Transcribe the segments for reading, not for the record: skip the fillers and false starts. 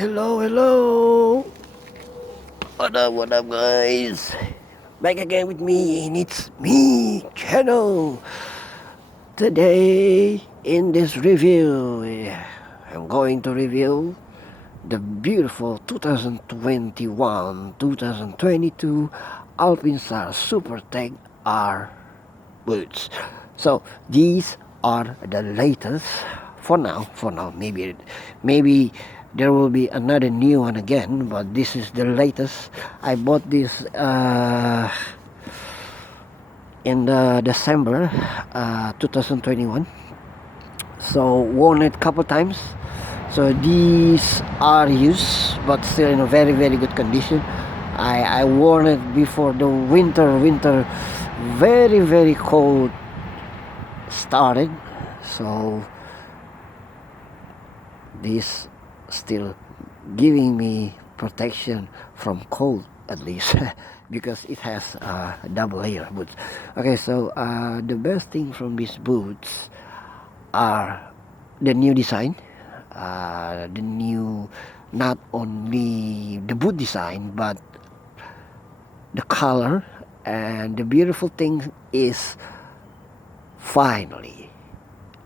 Hello. What up, guys? Back again with me, and it's me, channel. Today, in this review, I'm going to review the beautiful 2021-2022 Alpinestars Supertech R boots. So these are the latest for now. Maybe there will be another new one again, but this is the latest. I bought this in December 2021, so worn it couple times. So these are used but still in a very good condition. I worn it before the winter very cold started, so this still giving me protection from cold, at least because it has a double layer boots. Okay, so the best thing from these boots are the new design, the new, not only the boot design but the color. And the beautiful thing is, finally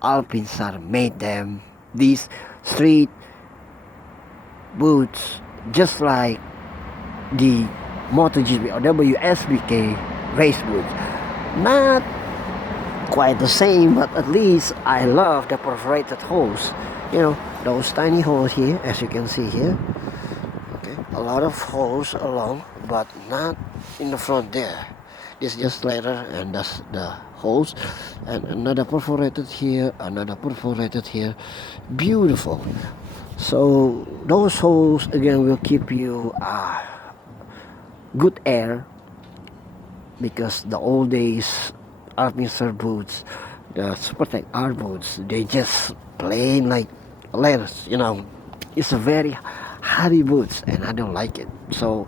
Alpinestars made them these street boots just like the MotoGP or WSBK race boots. Not quite the same, but at least I love the perforated holes. You know, those tiny holes here, as you can see here. Okay, a lot of holes along, but not in the front there. This just leather, and that's the holes, and another perforated here, another perforated here. Beautiful. So those holes again will keep you good air, because the old days Alpinestars boots, the Supertech R boots, they just plain like leathers. You know, it's a very heavy boots, and I don't like it. So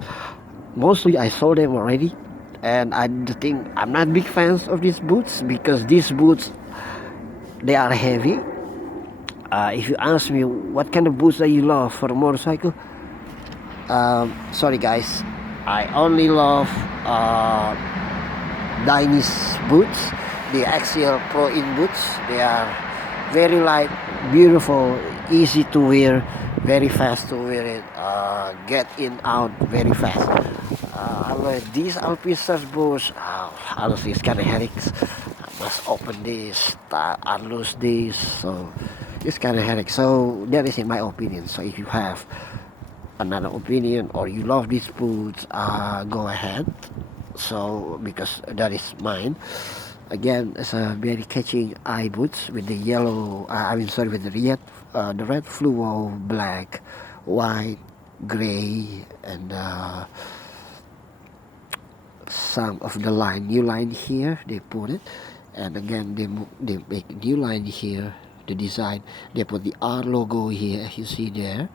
mostly I saw them already, and I think I'm not big fans of these boots, because these boots, they are heavy. If you ask me what kind of boots that you love for a motorcycle, sorry guys, I only love Dainese boots, the Axial Pro In boots. They are very light, beautiful, easy to wear, very fast to wear it, get in out very fast. I like these Alpinestars boots. Honestly, it's kind of headaches. I must open this, unloose this, so it's kind of headache. So that is in my opinion. So if you have another opinion or you love these boots, go ahead. So because that is mine. Again, it's a very catching eye boots with the yellow, with the red fluo, black, white, gray, and some of the new line here they put it. And again, they make new line here, the design. They put the R logo here, as you see there,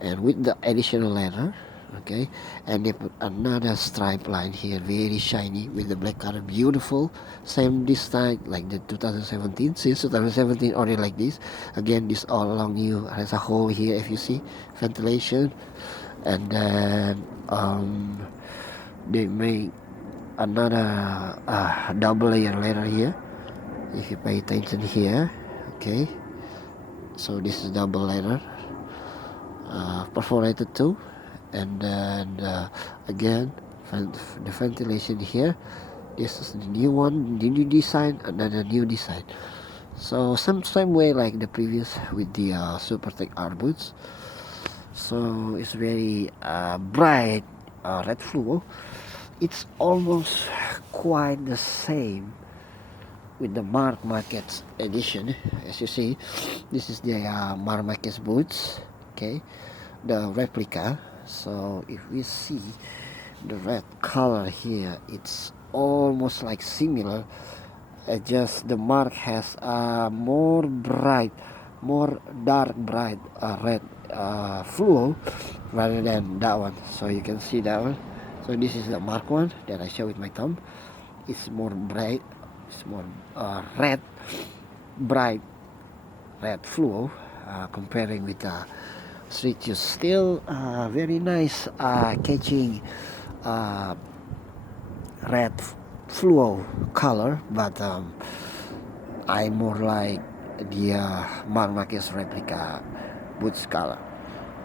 and with the additional leather. Okay, and they put another stripe line here, very shiny, with the black color. Beautiful, same design like the 2017. Since 2017 already like this. Again, this all along new has a hole here, if you see, ventilation. And then they make another double layer leather here, if you pay attention here. Okay, so this is double leather, perforated too, and then again the ventilation here. This is the new one, the new design, and then a new design. So same way like the previous with the Supertech R boots. So it's very bright red fluo. It's almost quite the same with the Marc Marquez edition. As you see, this is the Marc Marquez boots. Okay, the replica. So if we see the red color here, it's almost like similar. Just the Marc has more bright, more dark bright red fluo rather than that one. So you can see that one. So this is the Marc one that I show with my thumb. It's more bright, it's more red, bright red fluo comparing with the street use. Still very nice catching red fluo color, but I more like the Marc Marquez replica boots color.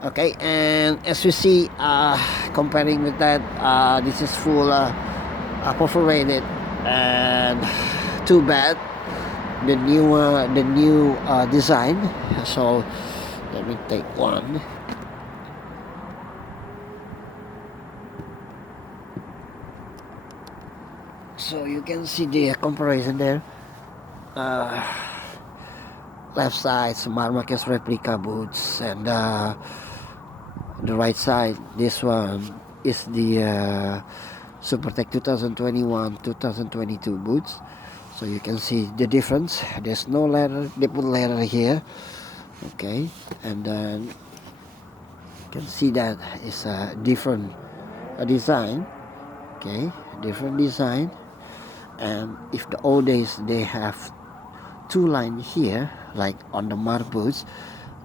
Okay, and as you see, comparing with that, this is full perforated, and too bad the new design. So let me take one. So you can see the comparison there. Left side Marc Marquez replica boots, and the right side, this one is the Supertech 2021-2022 boots. So you can see the difference. There's no leather, they put leather here. Okay, and then you can see that it's a different design. Okay, different design. And if the old days they have two line here like on the Marc boots,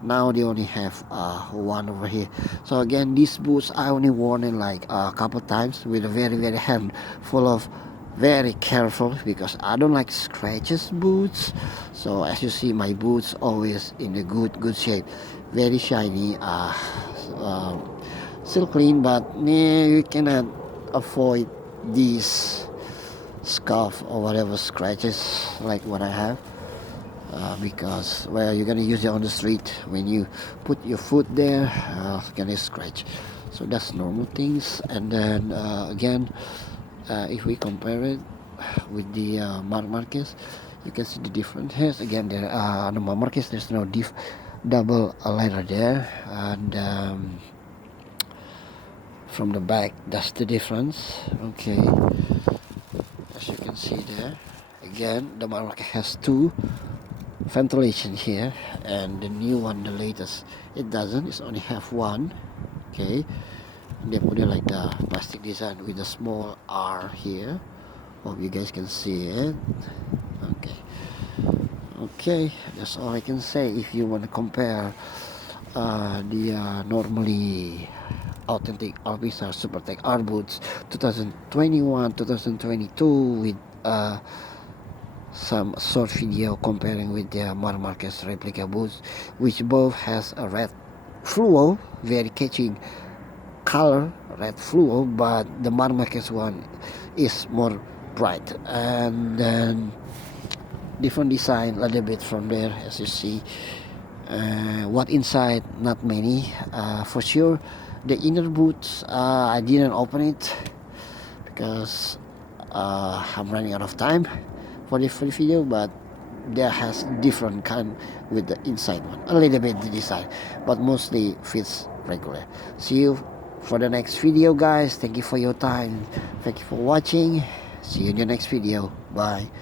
now they only have one over here. So again, these boots I only worn in like a couple times with a very hand full of very careful, because I don't like scratches boots. So as you see, my boots always in a good shape, very shiny, still clean, but you cannot avoid these scuff or whatever scratches like what I have. Because well, you're gonna use it on the street. When you put your foot there, it's gonna scratch. So that's normal things. And then again, if we compare it with the Marc Marquez, you can see the difference. Here again, there on the Marc Marquez, there's no double leather there, and from the back, that's the difference. Okay, as you can see there, again, the Marc Marquez has two ventilation here, and the new one, the latest, it doesn't. It's only have one. Okay, they put it like the plastic design with a small R here. Hope you guys can see it. Okay, that's all I can say. If you want to compare the normally authentic Alpinestars Supertech R boots 2021-2022 with some short video comparing with the Marc Marquez replica boots, which both has a red fluo, very catching color, red fluo, but the Marc Marquez one is more bright, and then different design a little bit from there, as you see. What inside, not many, for sure. The inner boots, I didn't open it because I'm running out of time for the video, but there has different kind with the inside one, a little bit the design, but mostly fits regular. See you for the next video, guys. Thank you for your time, thank you for watching. See you in the next video. Bye.